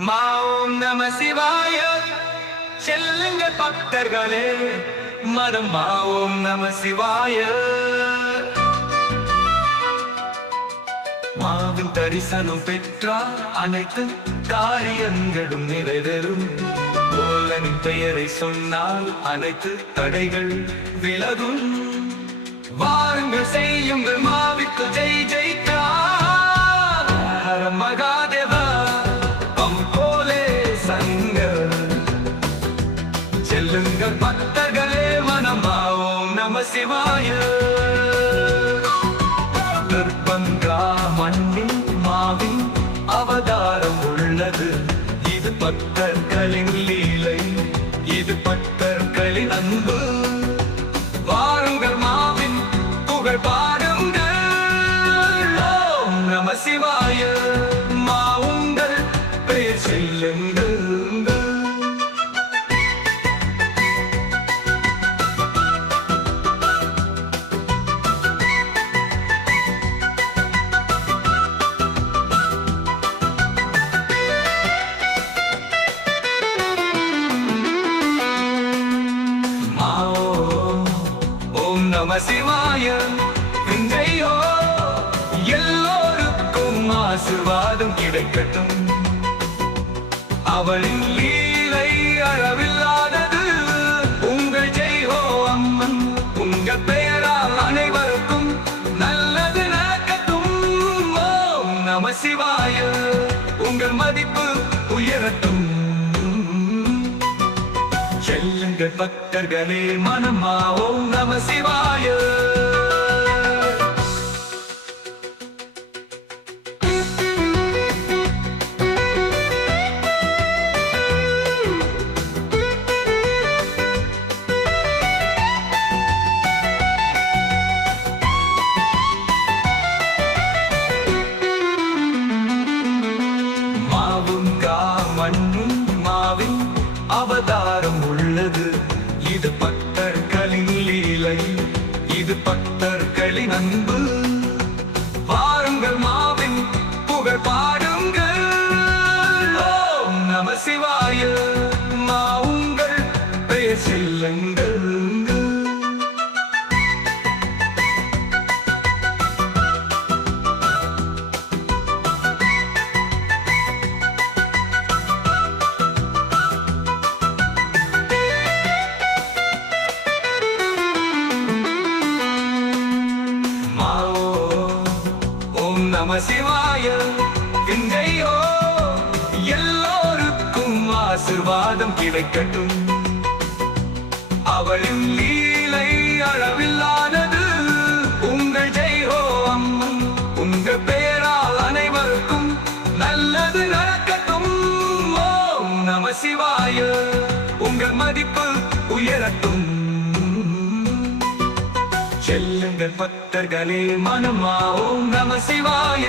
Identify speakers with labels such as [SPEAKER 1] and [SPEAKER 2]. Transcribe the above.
[SPEAKER 1] மாம் நம சிவாய. செல்லுங்க பக்தர்களே. மனம் மாவோம் நம சிவாய. மாவின் தரிசனம் பெற்றால் அனைத்து காரியங்களும் நிறைவேறும். ஓலனின் பெயரை சொன்னால் அனைத்து தடைகள் விலகும். வாருங்கள் செய்யுங்கள் மாவிக்கு ஜெய் ஜெய். செல்லுங்கள் பக்தர்களே மனமாவோம் நம சிவாய. கர்ப்பங்கா மண்ணின் மாவின் அவதாரம் உள்ளது. இது பக்தர்களின் லீலை இது பக்தர்களின் அன்பு. வாருங்கள் மாவின் புகழ் நம சிவாய விந்தையோ எல்லோருக்கும் ஆசிர்வாதம் கிடைக்கட்டும். அவளின் லீலை அளவில்லாதது உங்கள் ஜெய்ஹோ அம்மன் உங்கள் பெயரால் அனைவருக்கும் நல்லது நடக்கட்டும். ஓம் நம சிவாய உங்கள் மதிப்பு உயரட்டும். செல்லுங்கள் பக்தர்களே மனமா ஓம் நம சிவாய. நம சிவாய விந்தையோ எல்லோருக்கும் ஆசிர்வாதம் கிடைக்கட்டும். அவளின் லீலை அளவில்லானது உங்கள் ஜெய்ஹோ அம்மன் உங்கள் பெயரால் அனைவருக்கும் நல்லது நடக்கட்டும். ஓம் நம சிவாய உங்கள் மதிப்பு உயரட்டும். செல்லுங்கள் பக்தர்களே மனமா ஓம் நம சிவாய.